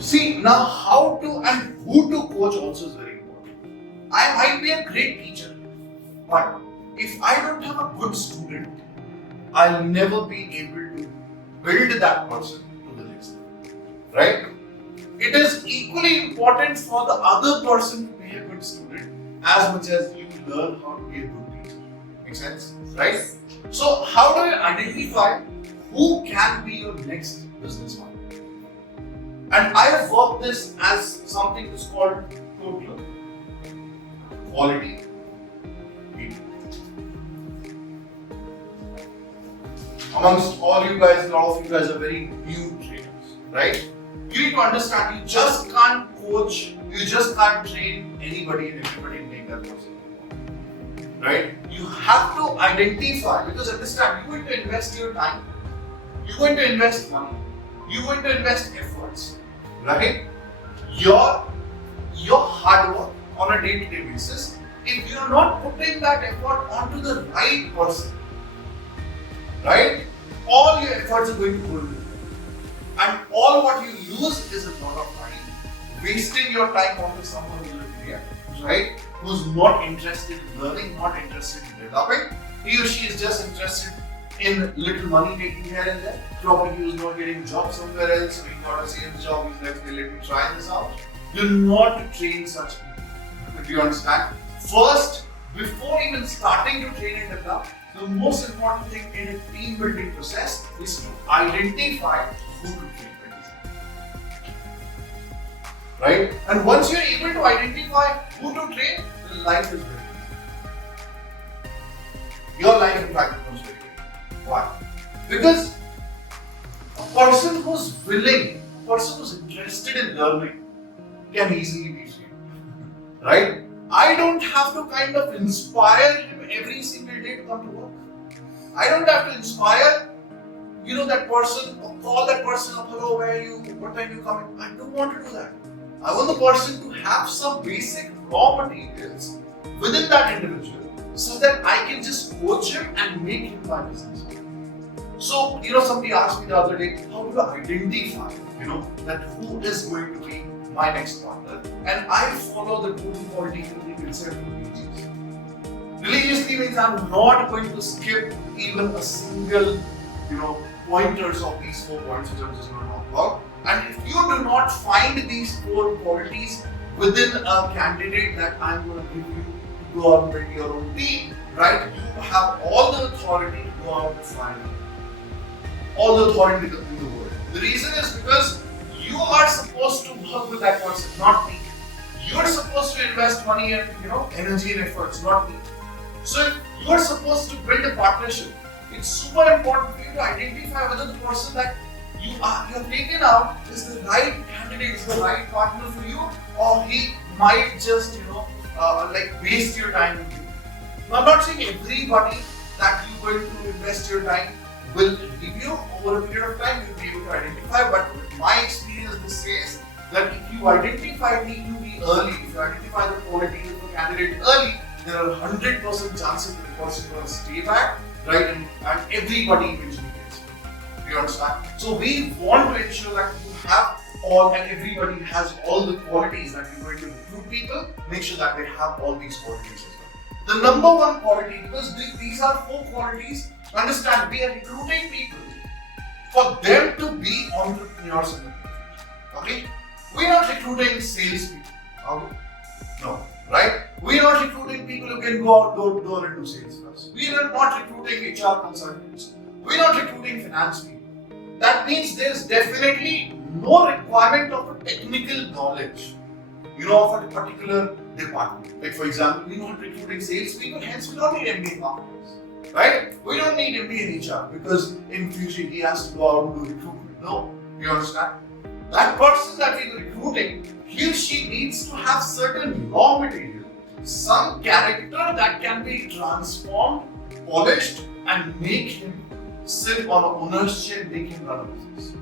See, now how to and who to coach also is very important. I might be a great teacher, but if I don't have a good student, I'll never be able to build that person to the next level. Right? It is equally important for the other person to be a good student as much as you learn how to be a good teacher. Make sense? Right? So, how do I identify who can be your next business partner? And I have worked this as something that's called total quality people. Amongst all you guys, a lot of you guys are very new trainers, right? You need to understand, you just can't coach, you just can't train anybody and everybody and make that person. Right? You have to identify, because understand, you're going to invest your time, you're going to invest money, you're going to invest efforts, right? Your hard work on a day-to-day basis, if you're not putting that effort onto the right person, right? All your efforts are going to go in. And all what you lose is a lot of time. Wasting your time onto someone who's here, right? Who's not interested in learning, not interested in developing. He or she is just interested in little money making here and there. Probably he was not getting a job somewhere else, so he got a sales job, he's like, okay, let me try this out. Do not train such people. Do you understand? First, before even starting to train and develop, the most important thing in a team building process is to identify who to train. Right? And once you're able to identify who to train, then life is very easy. Your life, in fact, becomes very easy. Why? Because a person who's willing, a person who's interested in learning can easily be trained. Right? I don't have to kind of inspire him every single day to come to work. I don't have to inspire, that person, or call that person up, hello, where are you, what time you coming? I don't want to do that. I want the person to have some basic raw materials within that individual so that I can just coach him and make him my business. So, somebody asked me the other day, how do I identify, that who is going to be my next partner? And I follow the total quality concept religiously. Religiously means I'm not going to skip even a single, pointers of these 4 points which I'm just going to talk about. And if you do not find these 4 qualities within a candidate that I'm going to give you to go out and build your own team, right? You have all the authority to go out and find it. All the authority in the world. The reason is because you are supposed to work with that person, not me. You're supposed to invest money and energy and efforts, not me. So if you're supposed to build a partnership, it's super important for you to identify whether the person that you're taken out is the right candidate, is the right partner for you, or he might just waste your time with you. Now, I'm not saying everybody that you're going to invest your time will leave you over a period of time. You'll be able to identify, but with my experience, this says that if you identify TQB early, if you identify the qualities of the candidate early, there are 100% chances that the person will stay back, right? And everybody eventually gets it. You understand? So we want to ensure that you have all and everybody has all the qualities that you're going to recruit people. Make sure that they have all these qualities as well. The number one quality, because these are 4 qualities. Understand, we are recruiting people for them to be entrepreneurs in the future. Okay? We are not recruiting salespeople. No. Right? We are not recruiting people who can go out door to door and do sales for us. We are not recruiting HR consultants. We are not recruiting finance people. That means there is definitely no requirement of a technical knowledge, of a particular department. Like for example, we are not recruiting sales people, hence we don't need MBA marketers. Right? We don't need MBA in HR because in future he has to go out and do recruitment. No. You understand? That person that we are recruiting, he or she needs to have certain raw material, some character that can be transformed, polished, and make him sit on an owner's chair, make him run a business.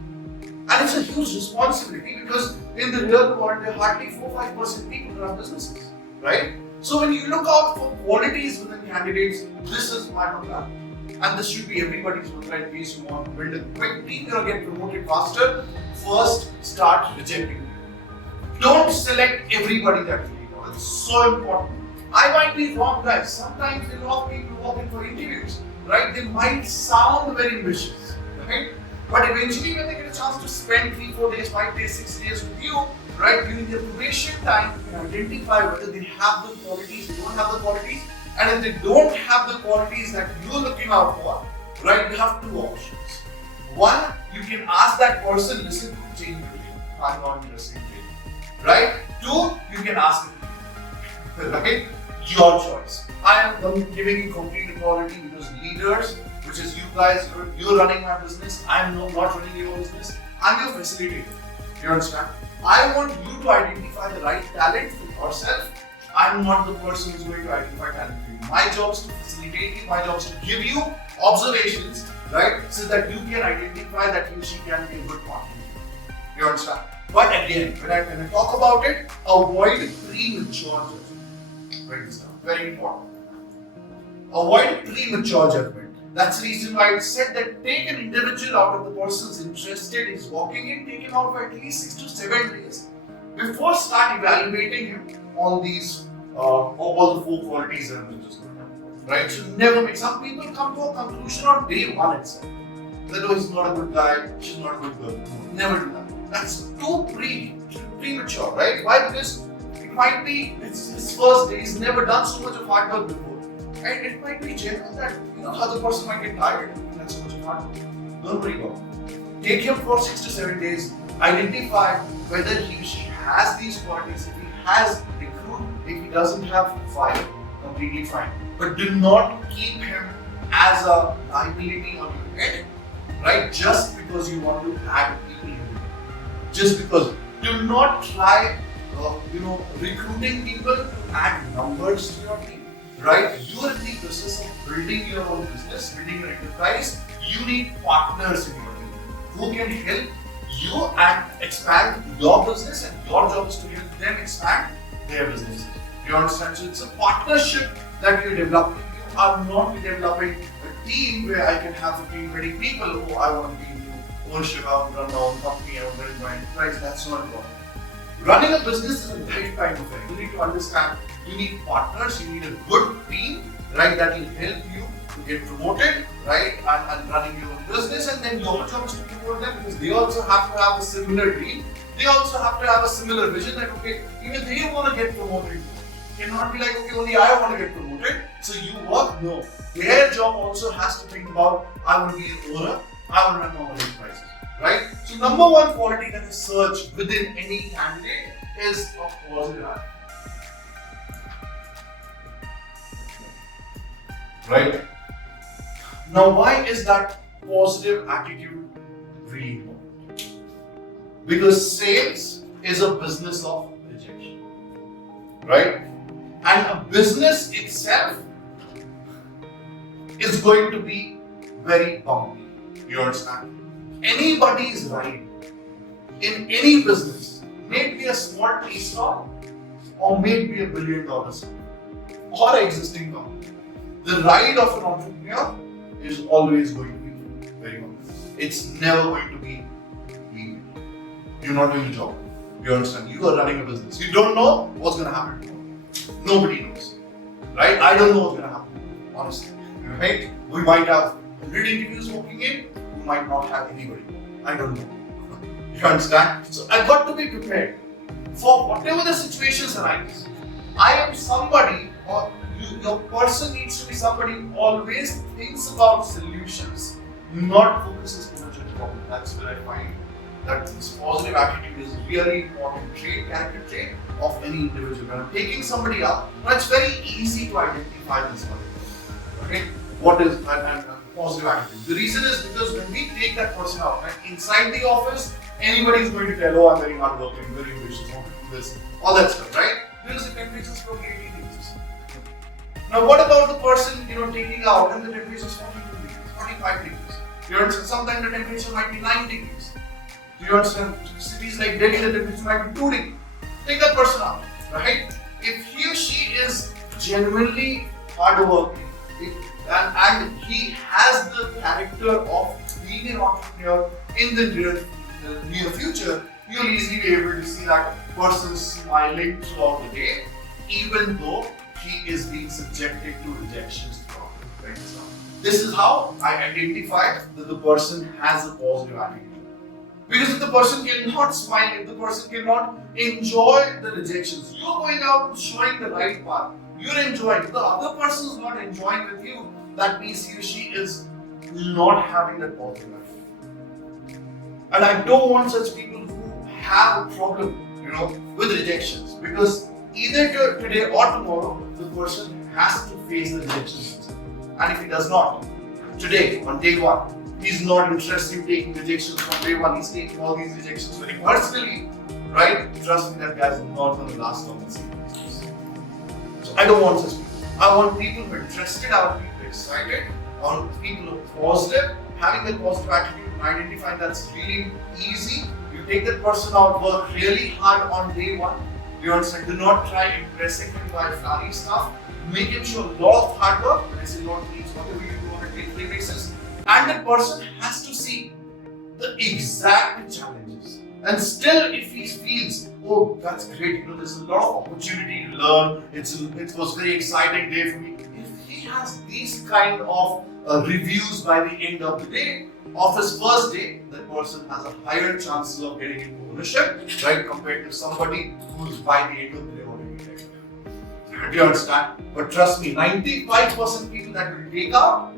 And it's a huge responsibility because in the real world, there are hardly 4-5% people who run businesses, right? So when you look out for qualities within candidates, this is my program. and this should be everybody's role, right? In case you want to build a quick team, you're gonna get promoted faster. First, start rejecting. Don't select everybody that you need. It's so important. I might be wrong, guys. Sometimes a lot of people walk in for interviews, right? They might sound very ambitious, right? But eventually, when they get a chance to spend 3, 4 days, 5 days, 6 days with you, right, during their probation time, you can identify whether they have the qualities, they don't have the qualities, and if they don't have the qualities that you're looking out for, right, you have two options. One, you can ask that person, listen, change your name. I'm not interested in changing. Right? Two, you can ask him. Right? Your choice. I am giving you complete equality because leaders, which is you guys, you're running my business, I'm not running your business, I'm your facilitator. You understand? I want you to identify the right talent for yourself. I'm not the person who's going to identify talent for you. My job is to facilitate you, my job is to give you observations, right, so that you can identify that he or she can be a good partner. You understand? But again, when I talk about it, avoid premature judgment. Write this down. Very important. Avoid premature judgment. That's the reason why I said that take an individual out of the person's interested, is walking in, take him out for at least 6 to 7 days before start evaluating him on these all the 4 qualities that I'm just right? So never make. Some people come to a conclusion on day 1 itself. That oh, he's not a good guy, she's not a good girl. Never do that. That's too premature, right? Why? Because it might be it's his first day, he's never done so much of hard work before. And it might be general that the other person might get tired and that's so much of hard work. Don't worry about it. Take him for 6 to 7 days, identify whether he or she has these qualities. If he has, recruit. If he doesn't have, fine. Completely fine. But do not keep him as a liability on your head, right? Just because you want to add people in. Just because. Do not try, recruiting people to add numbers to your team, right? You are in the process of building your own business, building your enterprise. You need partners in your team who can help you and expand your business, and your job is to help them expand their businesses. You understand? So it's a partnership that you're developing. You are not developing a team where I can have 15, 20 people who I want to be into ownership, I want to run my own company, I want to build my enterprise. That's not important. Running a business is a lifetime affair. You need to understand, you need partners, you need a good team, right, that will help you to get promoted, right, and running your own business, and then your job is to promote them because they also have to have a similar dream. They also have to have a similar vision that, okay, even they want to get promoted. You cannot be like, okay, only I want to get promoted, so you work. No. Their job also has to think about, I want to be an owner, I want to run my own enterprises, right? So number 1 quality that is searched within any candidate is a positive attitude. Right? Now why is that positive attitude really important? Because sales is a business of rejection, right? And a business itself is going to be very bumpy. You understand? Anybody is right in any business, maybe a small tea stall or maybe $1 billion store or an existing company. The ride of an entrepreneur is always going to be very bumpy. It's never going to be easy. You're not doing a job. You understand? You are running a business. You don't know what's going to happen tomorrow. Nobody knows, right? I don't know what's going to happen, honestly, right? We might have 100 interviews walking in, we might not have anybody. I don't know. You understand? So I've got to be prepared for whatever the situations arise. I am somebody, or your person needs to be somebody who always thinks about solutions, not focuses too much on problem. That's where I find that this positive attitude is really important character trait of any individual. When I'm taking somebody up, now it's very easy to identify this one. Okay? What is a positive attitude? The reason is because when we take that person out, right, inside the office, anybody is going to tell, oh, I'm very hardworking, very ambitious, want to do this, all that stuff, right? Because the temperature is probably 80 degrees. Now, what about the person, taking out and the temperature is 42 degrees, 45 degrees? You understand? Sometimes the temperature might be 9 degrees. Do you understand? Cities like Delhi, the temperature might be 2 degrees. Take that person out, right? If he or she is genuinely hardworking and he has the character of being an entrepreneur in the near future, you'll easily be able to see that person smiling throughout the day, even though he is being subjected to rejections throughout the day. Right? So this is how I identified that the person has a positive attitude. Because if the person cannot smile, if the person cannot enjoy the rejections, you're going out and showing the right path, you're enjoying, the other person is not enjoying with you, that means he or she is not having that positive attitude. And I don't want such people who have a problem, with rejections, because either today or tomorrow, the person has to face the rejections himself. And if he does not, today, on day one, he's not interested in taking rejections from day one, he's taking all these rejections very personally, right? Trust me, that guy's not going to last long in business. So I don't want such people. I want people who are interested, I want people excited, I want people who are positive, having that positive attitude, identifying that's really easy. You take that person out, work really hard on day one. You understand? Do not try impressing him by flashy stuff. Make him show a lot of hard work. When I say lot, means whatever you do on a day-to-day basis. And that person has to see the exact challenges. And still, if he feels, oh, that's great, there's a lot of opportunity to learn, it was a very exciting day for me. If he has these kind of reviews by the end of the day, of his first day, that person has a higher chances of getting into ownership, right, compared to somebody who's by the end of the day already dead. Do you understand? But trust me, 95% people that will take out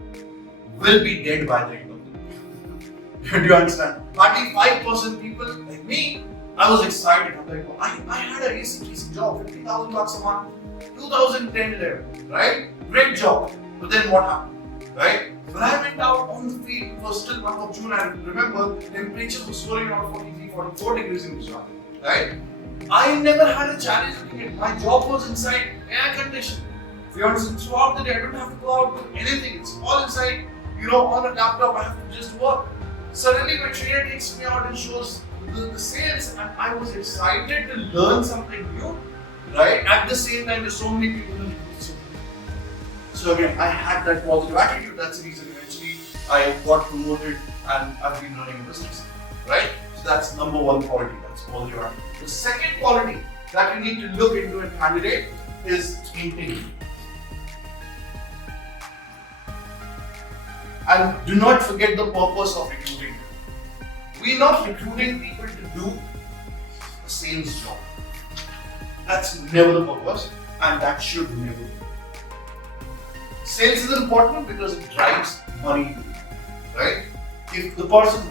will be dead by the end of the day. Do you understand? 95% people like me, I was excited. I'm like, I had a easy job, $50,000 a month, 2010 level, right? Great job. But then what happened? Right? When I went out on the field, it was still month of June, I remember temperature was soaring around 43, 44 degrees in Gujarat. Right? I never had a challenge looking at my job was inside air conditioned. If you understand, throughout the day, I don't have to go out do anything. It's all inside, on a laptop, I have to just work. Suddenly my trainer takes me out and shows the sales, and I was excited to learn something new. Right? At the same time, there's so many people in the So again, I had that positive attitude. That's the reason eventually I got promoted and I've been running a business. Right? So that's number one quality. That's positive attitude. The second quality that you need to look into a candidate is integrity. And do not forget the purpose of recruiting. We're not recruiting people to do a sales job. That's never the purpose, and that should never be. Sales is important because it drives money, right? If the person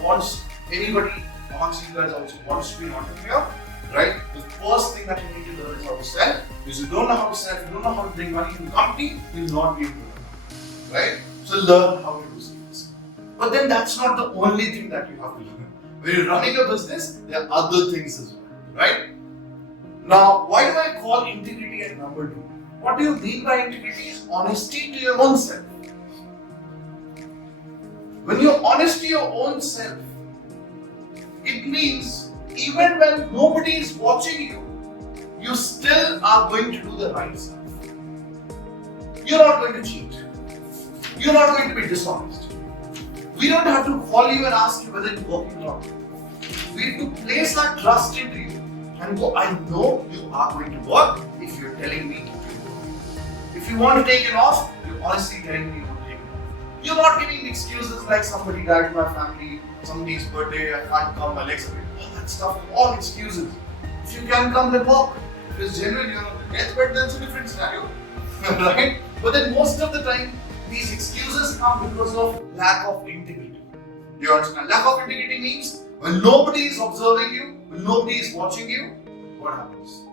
anybody amongst you guys also wants to be an entrepreneur, right? The first thing that you need to learn is how to sell. Because you don't know how to sell, if you don't know how to bring money to the company, you will not be able to learn, right? So learn how to do sales. But then that's not the only thing that you have to learn. When you're running a business, there are other things as well, right? Now, why do I call integrity at number 2? What do you mean by integrity? Is honesty to your own self. When you're honest to your own self, it means even when nobody is watching you, you still are going to do the right stuff. You're not going to cheat. You're not going to be dishonest. We don't have to call you and ask you whether it's working or not. We have to place our trust into you and go, I know you are going to work if you're telling me to work. If you want to take it off, you're honestly telling me to take it off. You're not giving excuses like somebody died in my family, somebody's birthday, I can't come, my legs are pain. All that stuff, all excuses. If you can come, then walk. If it's generally you're on the deathbed, then it's a different scenario. Right? But then most of the time, these excuses come because of lack of integrity. You understand? Lack of integrity means when nobody is observing you, when nobody is watching you, what happens?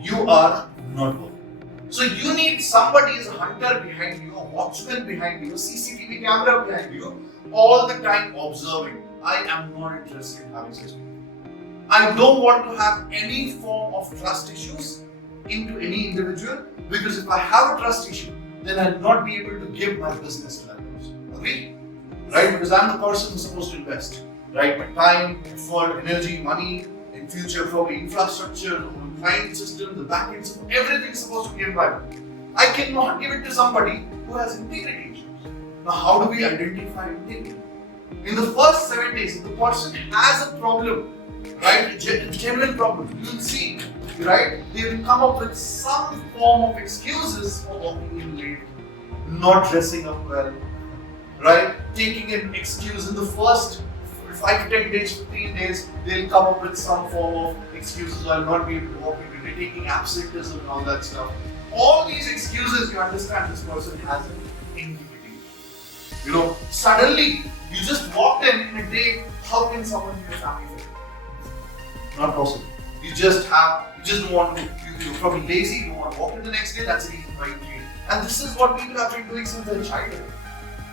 You are not working. So you need somebody as a hunter behind you, a watchman behind you, a CCTV camera behind you, all the time observing. I am not interested in having such people. I don't want to have any form of trust issues into any individual, because if I have a trust issue, then I'll not be able to give my business to that person. Agree? Right? Because I'm the person who's supposed to invest. Right? My time, effort, energy, money, in future probably infrastructure, the client system, the backend system, everything is supposed to be given by me. I cannot give it to somebody who has integrity issues. Now, how do we identify integrity? In the first 7 days, if the person has a problem, right, a genuine problem, you will see, right, they will come up with some form of excuses for walking in late, not dressing up well, right, taking an excuse in the first 5 to 10 days, 15 days, they'll come up with some form of excuses. I'll not be able to walk in today, taking absenteeism and all that stuff. All these excuses, you understand, this person has an integrity. You know, suddenly you just walked in a day. How can someone be a family friend? Not possible. You just don't want to. You're probably lazy. You don't want to walk in the next day. That's the reason why you clean. And this is what people have been doing since their childhood.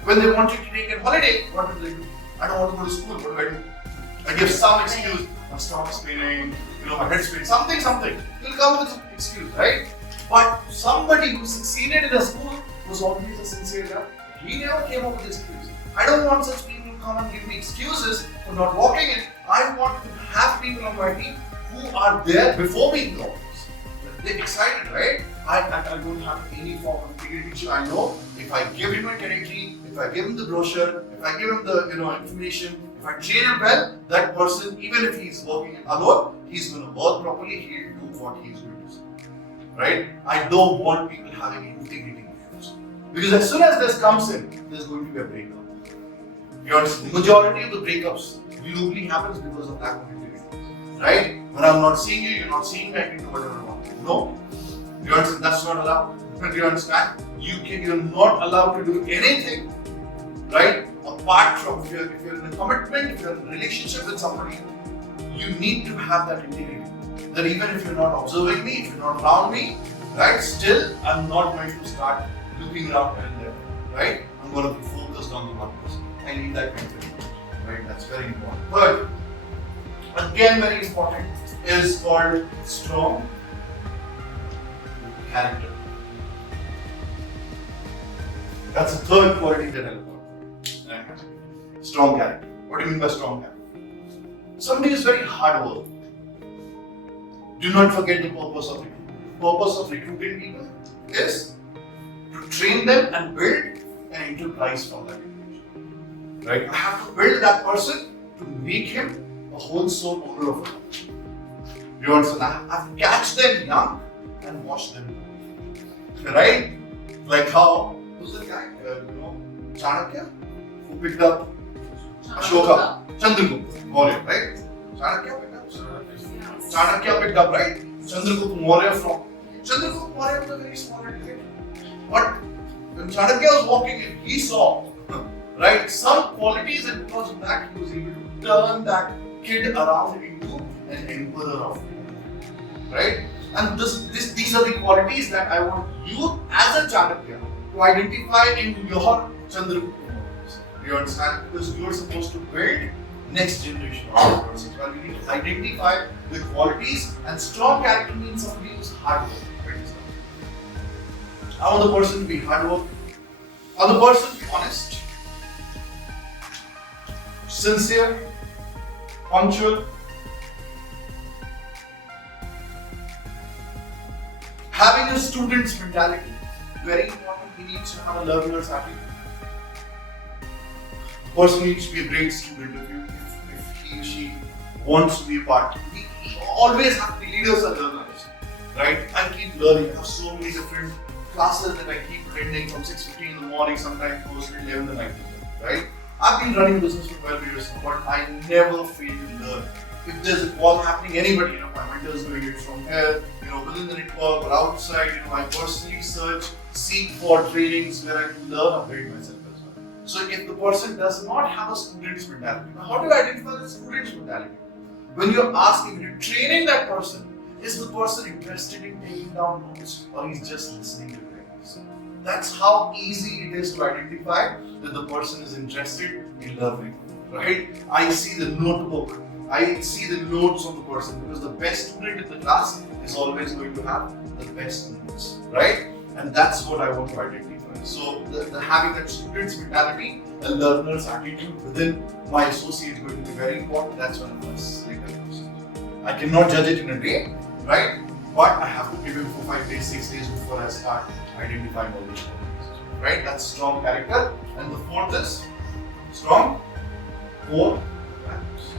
When they want you to take a holiday, what do they do? I don't want to go to school. What do I do? I give some excuse. My stomach's paining. My head's paining. Something. You'll come with an excuse, right? But somebody who succeeded in a school was always a sincere guy. He never came up with excuse. I don't want such people to come and give me excuses for not walking in. I want to have people on my team who are there before me in the office. They're excited, right? I don't have any form of integrity. So I know if I give him a territory, if I give him the brochure, if I give him the information, if I train him well, that person, even if he's working alone, he's going to work properly. He'll do what he's going to do. Right? I don't want people having integrity issues. Because as soon as this comes in, there's going to be a breakup. The majority of the breakups globally happens because of lack of integrity. Right? When I'm not seeing you, you're not seeing me, I can do whatever I want. No. You understand? That's not allowed. Do you understand? You're not allowed to do anything, right? Apart from if you're in a commitment, if you're in a relationship with somebody, you need to have that integrity. That even if you're not observing me, if you're not around me, right? Still, I'm not going to start looking around here and there, right? I'm going to be focused on the one person. I need that kind of thing, right? That's very important. Third, again very important, is called strong character. That's the third quality that I look for. Strong character. What do you mean by strong character? Somebody is very hard work. Do not forget the purpose of recruiting. The purpose of recruiting people is to train them and build an enterprise from that individual. Right? I have to build that person to make him a whole soul owner of a company. You understand? I have to catch them young and watch them grow. Right? Like how, who's the guy? Chanakya, who picked up Ashoka, Chandragupta Maurya, right? Chanakya picked up, right? Chandragupta Maurya from. Chandragupta Maurya was a very small individual. But when Chanakya was walking in, he saw, right, some qualities, and because of that, he was able to turn that kid around into an emperor of India, right? And these are the qualities that I want you as a Chanakya to identify in your Chandragupta. You understand? Because you are supposed to build next generation of persons. Well, we need to identify the qualities, and strong character means somebody who's hard work. I want the person to be hard work. I want the person to be honest, sincere, punctual, having a student's mentality. Very important. He needs to have a learner's attitude. The person needs to be a great student if he or she wants to be a part. We always have to be leaders and learners, right? I keep learning. I have so many different classes that I keep attending from 6:15 in the morning, sometimes goes to 11 at night, right? I've been running business for 12 years, but I never fail to learn. If there's a call happening, anybody, my mentor is doing it from here, within the network or outside, I personally seek for trainings where I can learn, upgrade myself as well. So if the person does not have a student's mentality, now how do you identify the student's mentality? When you're asking, you're training that person, is the person interested in taking down notes or he's just listening to things? That's how easy it is to identify that the person is interested in learning, right? I see the notebook, I see the notes of the person, because the best student in the class is always going to have the best notes, right? And that's what I want to identify. So having that student's mentality, a learner's attitude within my associate is going to be very important. That's when I must select that person. I cannot judge it in a day, right? But I have to give him 4, 5 days, 6 days before I start identifying all these qualities. right? That's strong character. And the fourth is strong core values.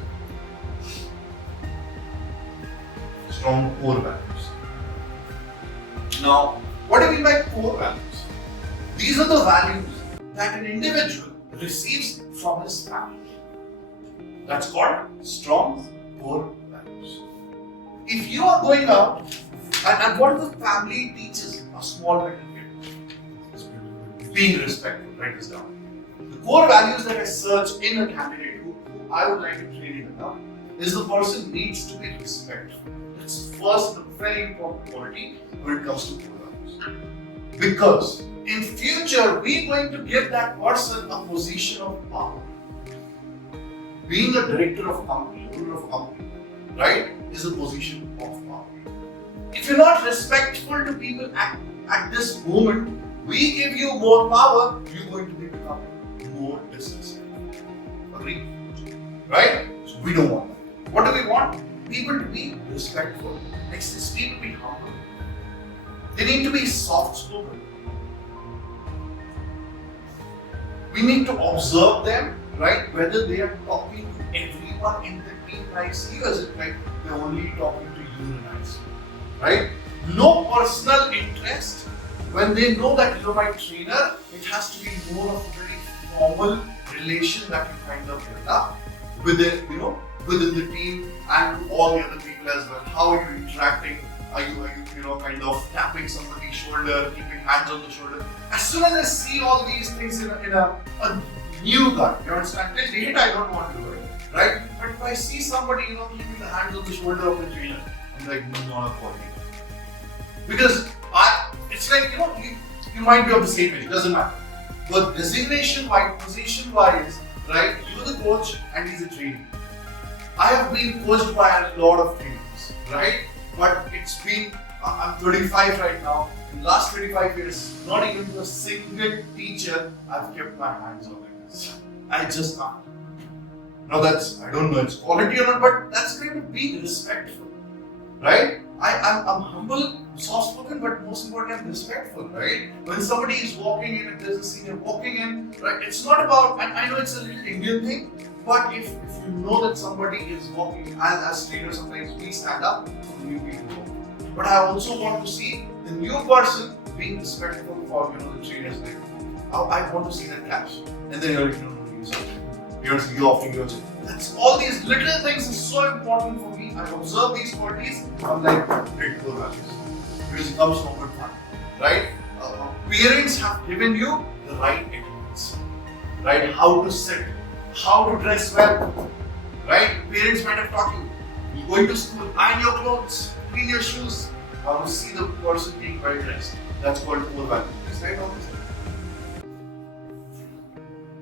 Strong core values. Now, what do you mean by core values? These are the values that an individual receives from his family. That's called strong core values. If you are going out, and what the family teaches a small little kid? Being respectful, write this down. The core values that I search in a candidate who I would like to train in now is the person needs to be respectful. That's first a very important quality when it comes to core values. Because in future, we're going to give that person a position of power. Being a director of a company, owner of a company, right, is a position of power. If you're not respectful to people at this moment, we give you more power, you're going to become more disrespectful. Agree? Right? So we don't want that. What do we want? People to be respectful. Next is people to be humble. They need to be soft-spoken. We need to observe them, right? Whether they are talking to everyone in the team nicely or is it like they're only talking to you nicely, right? No personal interest. When they know that you're my trainer, it has to be more of a very formal relation that you kind of build up within, within the team and to all the other people as well. How are you interacting? Are you kind of tapping somebody's shoulder, keeping hands on the shoulder? As soon as I see all these things in a new guy, you understand? Till date, I don't want to do it, right? But if I see somebody, keeping the hands on the shoulder of the trainer, I'm like, no, not a quality. Because it's like, you might be of the same age, doesn't matter. But designation-wise, position-wise, right, you're the coach and he's a trainee. I have been coached by a lot of trainers, right? But it's been, I'm 35 right now. In the last 25 years, not even to a single teacher I've kept my hands on like this. I just can't. Now I don't know it's quality or not, but that's kind of being respectful, right? I'm humble, soft-spoken, but most importantly, I'm respectful, right? When somebody is walking in, if there's a senior walking in, right? It's not about, and I know it's a little Indian thing, but if you know that somebody is walking, as trainers, sometimes we stand up for the new people walk. But I also want to see the new person being respectful for the trainers. Like, I want to see that clash. And then you're like, no, you're offering your chip. That's all these little things is so important for me. I observe these qualities. I'm like, great core values. Because it comes from good fun, right? Parents have given you the right etiquettes, right? How to sit, how to dress well, right? Parents might have taught you. You're going to school, iron your clothes, clean your shoes. How to see the person being well dressed. That's called core values. Right?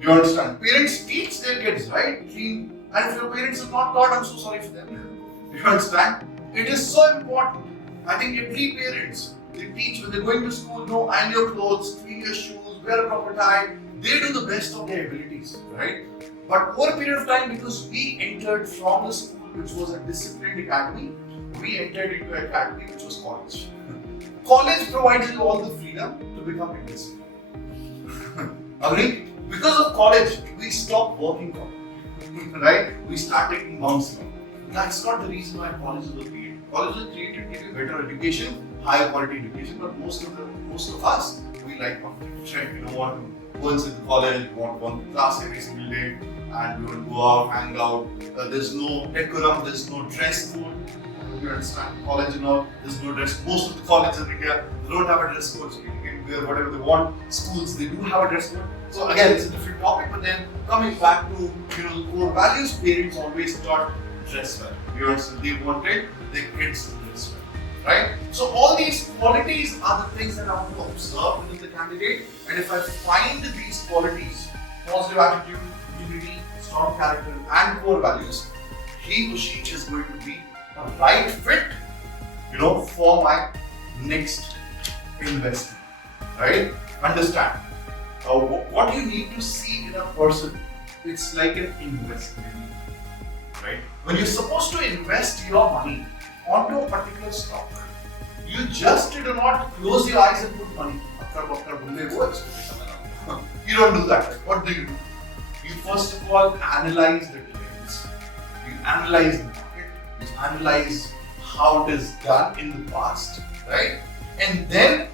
You understand? Parents teach their kids, right? Clean. And if your parents have not taught, I'm so sorry for them. You understand? It is so important. I think every parents, they teach when they're going to school, iron your clothes, clean your shoes, wear a proper tie. They do the best of their abilities, right? But over a period of time, because we entered from the school, which was a disciplined academy, we entered into an academy which was college. College provides you all the freedom to become indisciplined. Agree? Because of college, we stopped working for it, right? We started taking bumps now. That's not the reason why colleges were created. Colleges were created to give you better education, higher quality education, but most of us, we like competition, right? We don't want to go into the college, we want to go to class every single day, and we want to go out, hang out. There's no decorum, there's no dress code. You understand? College there's no dress. Most of the colleges in India, they don't have a dress code, so people can wear whatever they want. Schools, they do have a dress code. So again, it's a different topic, but then coming back to the core values, parents always taught dress well. You understand? They wanted their kids to dress well, right? So all these qualities are the things that I want to observe within the candidate, and if I find these qualities, positive attitude, integrity, strong character, and core values, he or she is going to be a right fit, for my next investment, right? Understand? What you need to see in a person, it's like an investment, right? When you're supposed to invest your money onto a particular stock, you just do not close your eyes and put money. You don't do that. What do? You first of all analyze the trends. You analyze the market. You analyze how it is done in the past, right? And then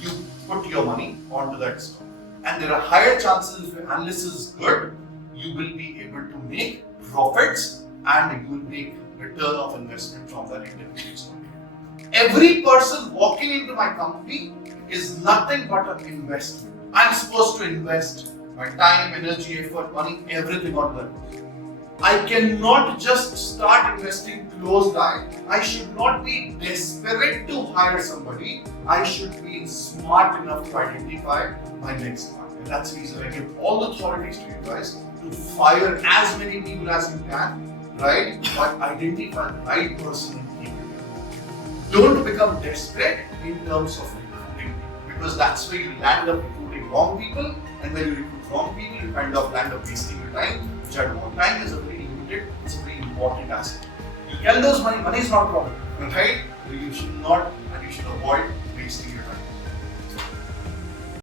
you put your money onto that stock. And there are higher chances if your analysis is good, you will be able to make profits and you will make return of investment from that individual stock. Every person walking into my company is nothing but an investment. I'm supposed to invest my time, energy, effort, money, everything onto that. I cannot just start investing closed eye. I should not be desperate to hire somebody. I should be smart enough to identify my next market. That's the reason I give all the authorities to you guys to fire as many people as you can, right? But identify the right person and keep it. Don't become desperate in terms of recruiting, because that's where you land up recruiting wrong people, and when you recruit wrong people, you kind of land up wasting your time, which at one time is a very limited, it's a very important asset. You can lose money, money is not a problem, right? You should not, and you should avoid wasting your time.